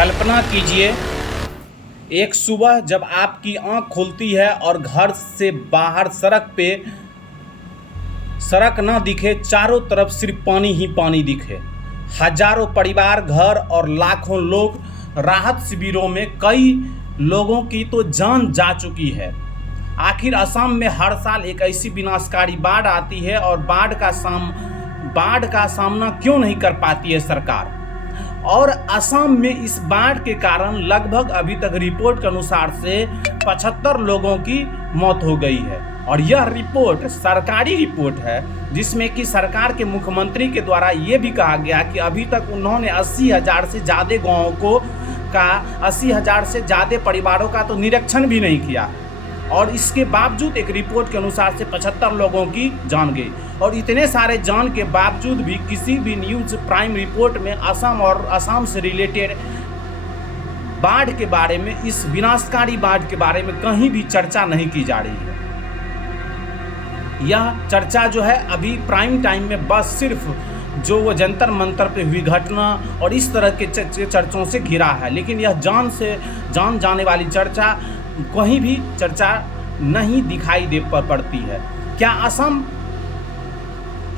कल्पना कीजिए, एक सुबह जब आपकी आंख खुलती है और घर से बाहर सड़क ना दिखे, चारों तरफ सिर्फ पानी ही पानी दिखे। हजारों परिवार, घर और लाखों लोग राहत शिविरों में, कई लोगों की तो जान जा चुकी है। आखिर असम में हर साल एक ऐसी विनाशकारी बाढ़ आती है और बाढ़ का सामना क्यों नहीं कर पाती है सरकार। और असम में इस बाढ़ के कारण लगभग अभी तक रिपोर्ट के अनुसार से 75 लोगों की मौत हो गई है। और यह रिपोर्ट सरकारी रिपोर्ट है, जिसमें कि सरकार के मुख्यमंत्री के द्वारा ये भी कहा गया कि अभी तक उन्होंने 80,000 से ज़्यादा गाँवों का 80,000 से ज़्यादा परिवारों का तो निरीक्षण भी नहीं किया। और इसके बावजूद एक रिपोर्ट के अनुसार से 75 लोगों की जान गई। और इतने सारे जान के बावजूद भी किसी भी न्यूज़ प्राइम रिपोर्ट में असम और असम से रिलेटेड बाढ़ के बारे में, इस विनाशकारी बाढ़ के बारे में कहीं भी चर्चा नहीं की जा रही है। यह चर्चा जो है अभी प्राइम टाइम में बस सिर्फ जो वो जंतर मंतर पे हुई घटना और इस तरह के चर्चों से घिरा है, लेकिन यह जान जाने वाली चर्चा कहीं भी चर्चा नहीं दिखाई दे पड़ती है। क्या असम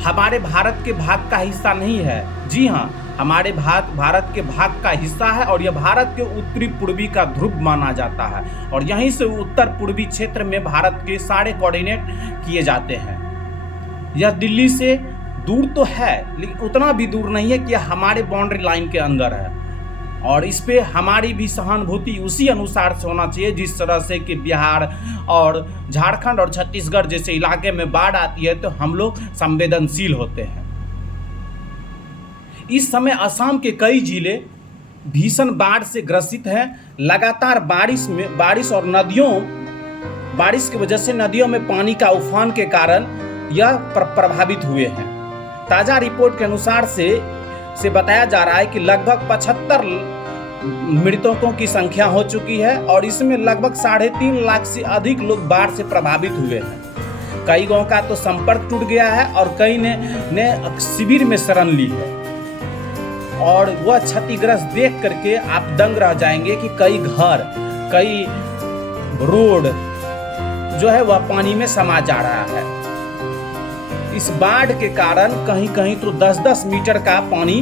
हमारे भारत के भाग का हिस्सा नहीं है? जी हाँ, हमारे भारत के भाग का हिस्सा है और यह भारत के उत्तरी पूर्वी का ध्रुव माना जाता है। और यहीं से उत्तर पूर्वी क्षेत्र में भारत के सारे कोऑर्डिनेट किए जाते हैं। यह दिल्ली से दूर तो है, लेकिन उतना भी दूर नहीं है कि हमारे बाउंड्री लाइन के अंदर है। और इस पे हमारी भी सहानुभूति उसी अनुसार से होना चाहिए जिस तरह से कि बिहार और झारखंड और छत्तीसगढ़ जैसे इलाके में बाढ़ आती है तो हम लोग संवेदनशील होते हैं। इस समय असम के कई जिले भीषण बाढ़ से ग्रसित हैं। लगातार बारिश और बारिश की वजह से नदियों में पानी का उफान के कारण यह प्रभावित हुए हैं। ताज़ा रिपोर्ट के अनुसार से बताया जा रहा है कि लगभग 75 मृतकों की संख्या हो चुकी है और इसमें लगभग 3.5 लाख से अधिक लोग बाढ़ से प्रभावित हुए हैं। कई गांव का तो संपर्क टूट गया है और कई ने शिविर में शरण ली है। और वह क्षतिग्रस्त देख करके आप दंग रह जाएंगे कि कई घर, कई रोड जो है वह पानी में समा जा रहा है। इस बाढ़ के कारण कहीं कहीं तो 10-10 मीटर का पानी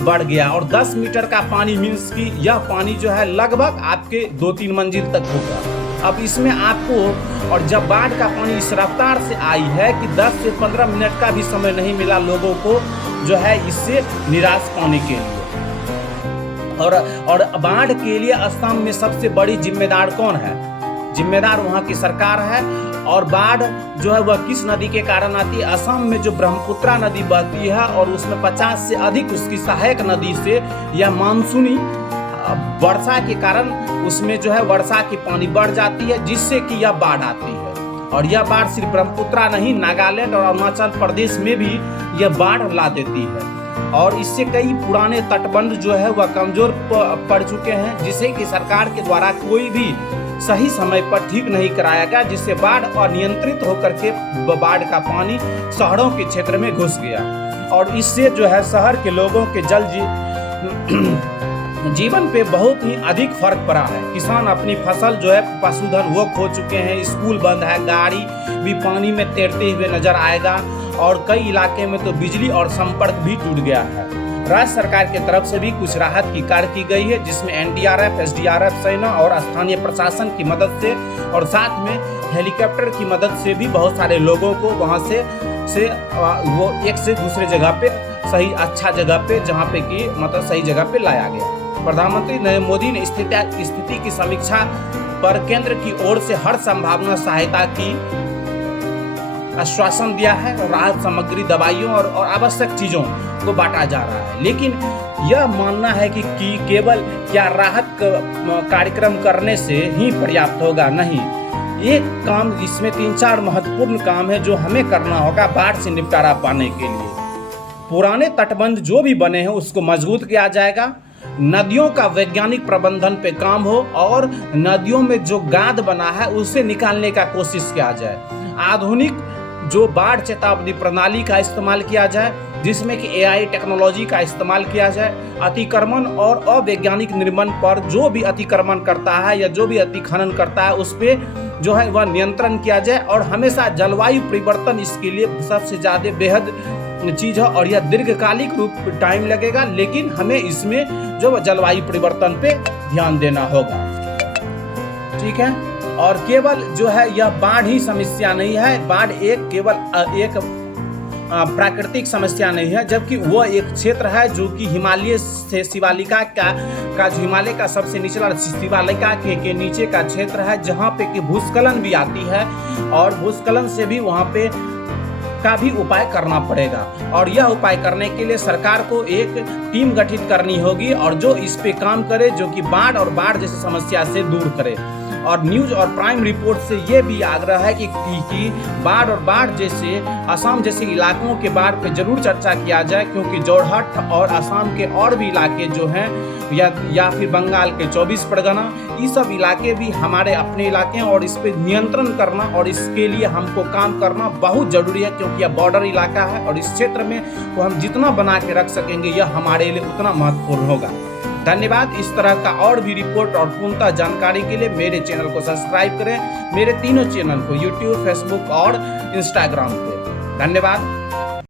बढ़ गया और 10 मीटर का पानी मीन्स कि यह पानी जो है लगभग आपके 2-3 मंजिल तक होगा। अब इसमें आपको, और जब बाढ़ का पानी इस रफ्तार से आई है कि 10 से 15 मिनट का भी समय नहीं मिला लोगों को जो है इससे निराश पाने के लिए। और बाढ़ के लिए असम में सबसे बड़ी जिम्मेदार कौन है? जिम्मेदार वहाँ की सरकार है। और बाढ़ जो है वह किस नदी के कारण आती है? असम में जो ब्रह्मपुत्रा नदी बहती है और उसमें 50 से अधिक उसकी सहायक नदी से यह मानसूनी वर्षा के कारण उसमें जो है वर्षा की पानी बढ़ जाती है, जिससे कि यह बाढ़ आती है। और यह बाढ़ सिर्फ ब्रह्मपुत्रा नहीं, नागालैंड और अरुणाचल प्रदेश में भी यह बाढ़ ला देती है। और इससे कई पुराने तटबंध जो है वह कमजोर पड़ चुके हैं, जिसे कि सरकार के द्वारा कोई भी सही समय पर ठीक नहीं कराया गया, जिससे बाढ़ अनियंत्रित होकर के बाढ़ का पानी शहरों के क्षेत्र में घुस गया। और इससे जो है शहर के लोगों के जीवन पे बहुत ही अधिक फर्क पड़ा है। किसान अपनी फसल जो है पशुधन वो खो चुके हैं, स्कूल बंद है, गाड़ी भी पानी में तैरते हुए नजर आएगा और कई इलाके में तो बिजली और संपर्क भी टूट गया है। राज्य सरकार की तरफ से भी कुछ राहत की कार्य की गई है, जिसमें एनडीआरएफ, एसडीआरएफ, सेना और स्थानीय प्रशासन की मदद से और साथ में हेलीकॉप्टर की मदद से भी बहुत सारे लोगों को वहां से वो एक से दूसरे जगह पे सही अच्छा जगह पे जहां पे कि मतलब सही जगह पे लाया गया। प्रधानमंत्री नरेंद्र मोदी ने स्थिति की समीक्षा पर केंद्र की ओर से हर संभावना सहायता की आश्वासन दिया है और राहत सामग्री, दवाइयों और आवश्यक चीज़ों को बांटा जा रहा है। लेकिन यह मानना है कि केवल क्या राहत कार्यक्रम करने से ही पर्याप्त होगा? नहीं, एक काम, इसमें 3-4 महत्वपूर्ण काम है जो हमें करना होगा बाढ़ से निपटारा पाने के लिए। पुराने तटबंध जो भी बने हैं उसको मजबूत किया जाएगा, नदियों का वैज्ञानिक प्रबंधन पे काम हो और नदियों में जो गाद बना है उसे निकालने का कोशिश किया जाए। आधुनिक जो बाढ़ चेतावनी प्रणाली का इस्तेमाल किया जाए जिसमें कि एआई टेक्नोलॉजी का इस्तेमाल किया जाए। अतिक्रमण और अवैज्ञानिक निर्माण पर जो भी अतिक्रमण करता है या जो भी अतिखनन करता है उस पर जो है वह नियंत्रण किया जाए। और हमेशा जलवायु परिवर्तन इसके लिए सबसे ज़्यादा बेहद चीज़ है और यह दीर्घकालिक रूप टाइम लगेगा, लेकिन हमें इसमें जो जलवायु परिवर्तन पे ध्यान देना होगा। ठीक है, और केवल जो है यह बाढ़ ही समस्या नहीं है, बाढ़ एक केवल एक प्राकृतिक समस्या नहीं है, जबकि वह एक क्षेत्र है जो कि हिमालय से शिवालिका का जो हिमालय का सबसे निचला शिवालिका के नीचे का क्षेत्र है, जहाँ पे कि भूस्खलन भी आती है और भूस्खलन से भी वहाँ पे का भी उपाय करना पड़ेगा। और यह उपाय करने के लिए सरकार को एक टीम गठित करनी होगी और जो इस पे काम करे, जो कि बाढ़ और बाढ़ जैसी समस्या से दूर करे। और न्यूज़ और प्राइम रिपोर्ट से ये भी आग्रह है कि बाढ़ और बाढ़ जैसे असम जैसे इलाकों के बाढ़ पे जरूर चर्चा किया जाए, क्योंकि जोरहट और असम के और भी इलाके जो हैं या फिर बंगाल के 24 परगना, ये सब इलाके भी हमारे अपने इलाके हैं और इस पर नियंत्रण करना और इसके लिए हमको काम करना बहुत ज़रूरी है, क्योंकि यह बॉर्डर इलाका है और इस क्षेत्र में को हम जितना बना के रख सकेंगे यह हमारे लिए उतना महत्वपूर्ण होगा। धन्यवाद। इस तरह का और भी रिपोर्ट और पूर्णतः जानकारी के लिए मेरे चैनल को सब्सक्राइब करें, मेरे तीनों चैनल को यूट्यूब, फेसबुक और इंस्टाग्राम पे। धन्यवाद।